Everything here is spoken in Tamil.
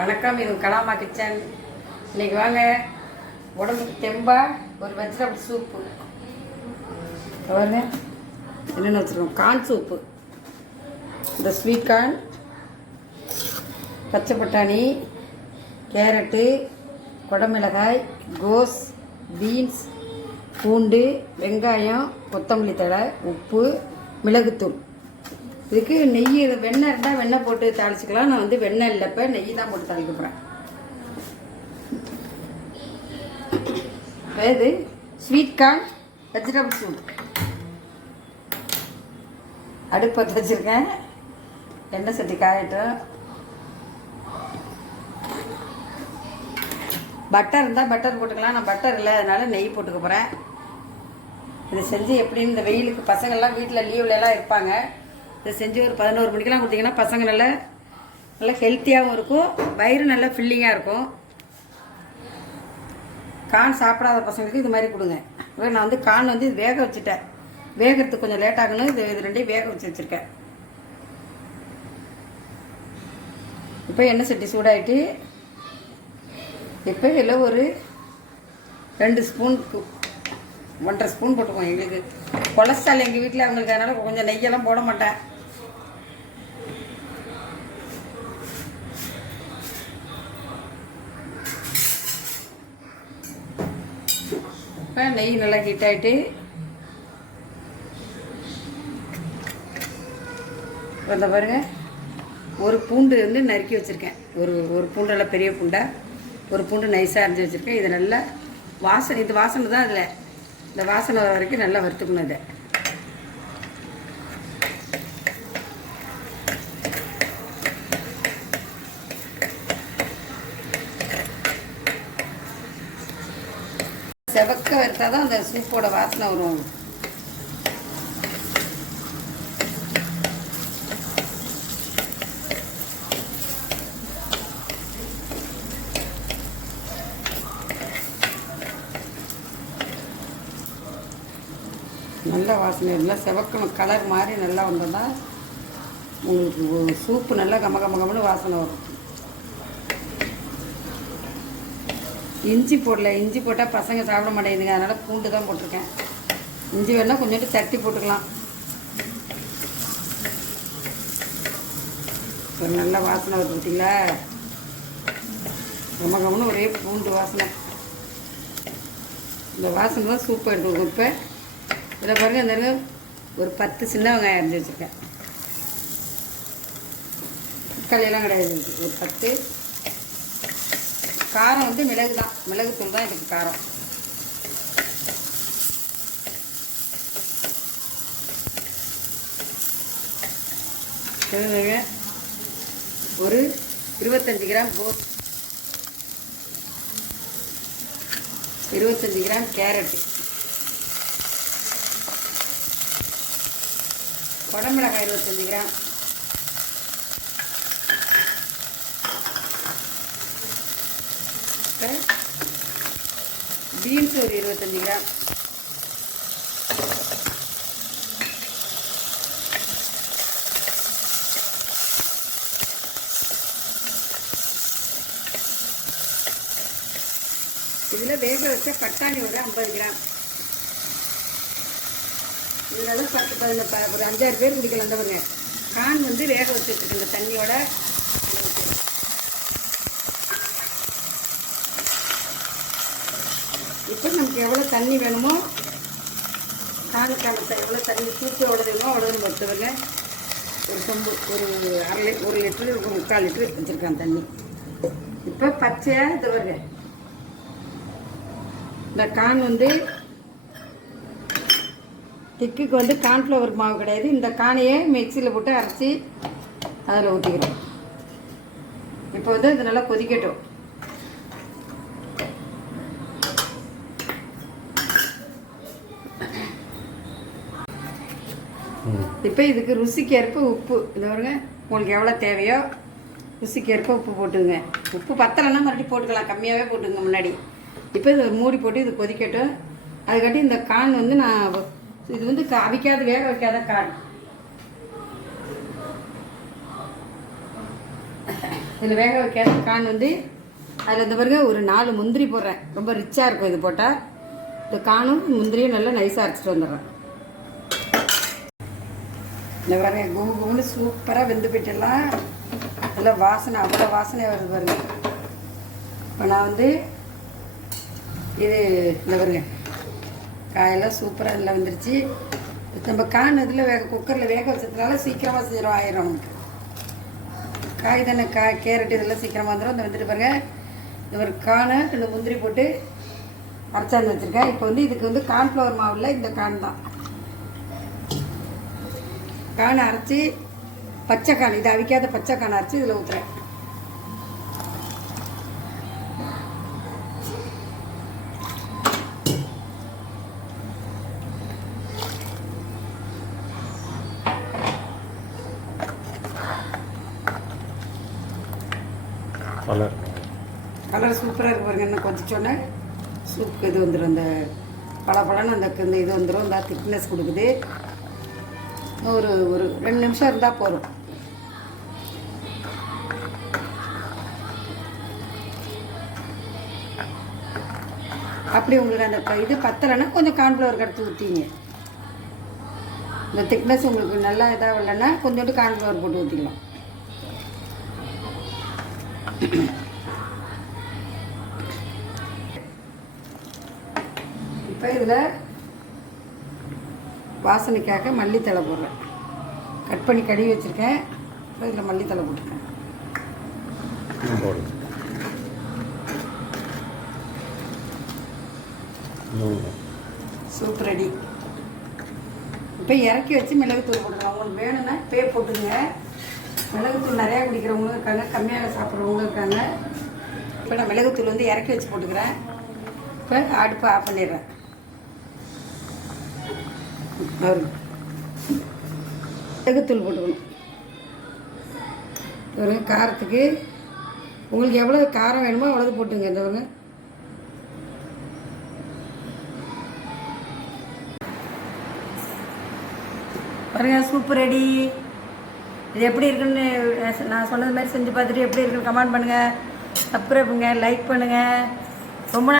வணக்கம், இது கலாமா கிச்சன். இன்றைக்கி வாங்க, உடம்புக்கு தெம்பா ஒரு வெஜிடபிள் சூப்பு பாருங்க. என்னென்ன வச்சுருக்கோம்? கார்ன் சூப்பு, இந்த ஸ்வீட் கார்ன், பச்சை பட்டாணி, கேரட்டு, குடமிளகாய், கோஸ், பீன்ஸ், பூண்டு, வெங்காயம், கொத்தமல்லி தழை, உப்பு, மிளகுத்தூள். இதுக்கு நெய், வெண்ணெய் இருந்தால் வெண்ணெய் போட்டு தாளிச்சிக்கலாம். நான் வந்து வெண்ணெய் இல்லை, இப்போ நெய் தான் போட்டு தாளிக்க போகிறேன். இது ஸ்வீட் கார்ன் வெஜிடபிள் சூப். அடுப்பு பற்ற வச்சுருக்கேன். எண்ணெய் சட்டி காயட்டும். பட்டர் இருந்தால் பட்டர் போட்டுக்கலாம். நான் பட்டர் இல்லை, அதனால் நெய் போட்டுக்க போகிறேன். இதை செஞ்சு எப்படின்னு, இந்த வெயிலுக்கு பசங்கள்லாம் வீட்டில் லீவ்லலாம் இருப்பாங்க. இதை செஞ்சு ஒரு 11 மணிக்கெலாம் கொடுத்தீங்கன்னா பசங்க நல்லா ஹெல்த்தியாகவும் இருக்கும், வயிறு நல்லா ஃபில்லிங்காக இருக்கும். கார்ன் சாப்பிடாத பசங்களுக்கு இது மாதிரி கொடுங்க. நான் வந்து கார்ன் வந்து இது வேக வச்சுட்டேன். வேகிறதுக்கு கொஞ்சம் லேட் ஆகணும். இது ரெண்டையும் வேக வச்சுருக்கேன். இப்போ எண்ணெய் சட்டி சூடாகிட்டு, இப்போ இதில் ஒரு 2 ஸ்பூன், 1.5 ஸ்பூன் போட்டுக்குவோம். எங்களுக்கு கொலஸ்ட்ரால் எங்கள் வீட்டில் அவங்களுக்கு, அதனால் கொஞ்சம் நெய்யெல்லாம் போட மாட்டேன். இப்போ நெய் நல்லா ஹீட் ஆகிட்டு, வந்த பாருங்க, ஒரு பூண்டு வந்து நறுக்கி வச்சுருக்கேன். ஒரு பூண்டு நல்லா பெரிய பூண்டை, ஒரு பூண்டு நைஸாக அரைஞ்சி வச்சுருக்கேன். இது நல்லா வாசனை, இது வாசனை தான். அதில் இந்த வாசனை வர வரைக்கும் நல்லா வறுத்துக்கணும். இதை செவக்க வறுத்தா தான் அந்த சூப்போட வாசனை வரும். நல்ல வாசனை எல்லாம் செவக்கணும். கலர் மாதிரி நல்லா வந்தோம்னா உங்களுக்கு சூப்பு நல்லா கமகமகம்னு வாசனை வரும். இஞ்சி போடல, இஞ்சி போட்டால் பசங்க சாப்பிட மாட்டேங்குதுங்க, அதனால் பூண்டு தான் போட்டிருக்கேன். இஞ்சி வேணால் கொஞ்சோண்டு தட்டி போட்டுக்கலாம். நல்ல வாசனை வருது பார்த்தீங்களா? கமகம்னு ஒரே பூண்டு வாசனை. இந்த வாசனை தான் சூப்பு எடுத்துக்கணும். இப்போ இதில் பாருங்கள், இந்த ஒரு 10 சின்ன வெங்காயம் அரைஞ்சி வச்சுருக்கேன். தக்காளியெல்லாம் கிடையாது, ஒரு 10. காரம் வந்து மிளகு தான், மிளகுத்தூள் தான் இதுக்கு காரம். ஒரு 25 கிராம் கோஸ், 25 கிராம் கேரட்டு, குடமிளகாய் 25 கிராம், பீன்ஸ் ஒரு 25 கிராம், இதில் வேக வச்ச பட்டாணி ஒரு 50 கிராம். இதனால 10-15 ஒரு 5-6 பேர் குடிக்கலாம். அந்த பாருங்க, கார்ன் வந்து வேக வச்சுருக்கு இந்த தண்ணியோட. இப்போ நமக்கு எவ்வளோ தண்ணி வேணுமோ, காணுக்கான எவ்வளோ தண்ணி சூப்பு எவ்வளோ வேணுமோ அவ்வளோ வச்சுருங்க. ஒரு சொம்பு, ஒரு 1 லிட்டரு, ஒரு 3/4 லிட்டரு வச்சுருக்கேன் தண்ணி. இப்போ பச்சையாக இது வருங்க. இந்த கார்ன் வந்து திக்குக்கு வந்து கார்ன்ஃப்ளவர் மாவு கிடையாது. இந்த கானையே மிக்சியில் போட்டு அரைச்சி அதில் ஊற்றிக்கிறோம். இப்போ வந்து இது நல்லா கொதிக்கட்டும். இப்போ இதுக்கு ருசிக்கு ஏற்ப உப்பு, இது வருங்க, உங்களுக்கு எவ்வளோ தேவையோ ருசிக்கு ஏற்ப உப்பு போட்டுங்க. உப்பு பத்தலைன்னா மறுபடியும் போட்டுக்கலாம், கம்மியாகவே போட்டுங்க முன்னாடி. இப்போ இது ஒரு மூடி போட்டு இது கொதிக்கட்டும். அதுக்காட்டி இந்த கார்ன் வந்து நான், இது வந்து அவிக்காத, வேக வைக்காத கார்ன். இதில் வேக வைக்காத கான் வந்து அதில் இந்த பாருங்க ஒரு 4 முந்திரி போடுறேன். ரொம்ப ரிச்சாக இருக்கும் இது போட்டால். இந்த காணும் முந்திரியும் நல்லா நைஸாக அரைச்சிட்டு வந்துடுறேன். இந்த பாருங்க கும்புன்னு சூப்பராக வெந்து போயிட்டுலாம் நல்லா வாசனை, அவ்வளோ வாசனை வருது பாருங்க. இப்போ நான் வந்து இது இந்த பாருங்க காயெல்லாம் சூப்பராக இதில் வந்துருச்சு. நம்ம கான் இதில் குக்கரில் வேக வச்சதுனால சீக்கிரமாக சீரம் ஆயிரும். நமக்கு காய் தானே, கேரட் இதெல்லாம் சீக்கிரமாக வந்துடும். இந்த வந்துட்டு பாருங்க இந்த ஒரு கானை 2 முந்திரி போட்டு அரைச்சாந்து வச்சுருக்கேன். இப்போ வந்து இதுக்கு வந்து கார்ன்ஃப்ளவர் மாவில் இந்த கான் தான். கானை அரைச்சி பச்சை கான், இது அவிக்காத பச்சை கானை அரைச்சி இதில் ஊற்றுறேன். கலர் சூப்பராக இருக்கு பாருங்க. இன்னும் கொதிச்சோன்னே சூப் இது வந்துடும், அந்த பழப்பழன்னு அந்த இது வந்துடும். இந்த திக்னஸ் கொடுக்குது. ஒரு 2 நிமிஷம் இருந்தால் போதும். அப்படி உங்களுக்கு அந்த இது பத்தலைன்னா கொஞ்சம் கார்ன்ஃப்ளவர் கடுத்து ஊற்றிங்க. இந்த திக்னஸ் உங்களுக்கு நல்லா இதாக இல்லைன்னா கொஞ்சோண்டு கார்ன்ஃப்ளவர் போட்டு ஊற்றிக்கலாம். இப்போ இதில் வாசனைக்காக மல்லித்தழை போடுறேன். கட் பண்ணி கழுவி வச்சுருக்கேன். இப்போ இதில் மல்லித்தழை போட்டுருக்கேன். Soup ready. இப்போ இறக்கி வச்சு மிளகுத்தூள் போட்டுக்கலாம். உங்களுக்கு வேணும்னா இப்போயே போட்டுங்க. மிளகுத்தூள் நிறையா குடிக்கிறவங்களும் இருக்காங்க, கம்மியாக சாப்பிட்றவங்களும் இருக்காங்க. இப்போ நான் மிளகுத்தூள் வந்து இறக்கி வச்சு போட்டுக்கிறேன். இப்போ அடுப்பை ஆஃப் பண்ணிடுறேன். மிளகுத்தூள் போட்டுக்கணும். ஒரு காரத்துக்கு உங்களுக்கு எவ்வளோ காரம் வேணுமோ அவ்வளோது போட்டுங்க. இந்த பாருங்க சூப்பு ரெடி. இது எப்படி இருக்குன்னு நான் சொன்னது மாதிரி செஞ்சு பார்த்துட்டு எப்படி இருக்குன்னு கமெண்ட் பண்ணுங்கள். சப்ஸ்கிரைப் பண்ணுங்கள், லைக் பண்ணுங்கள். ரொம்ப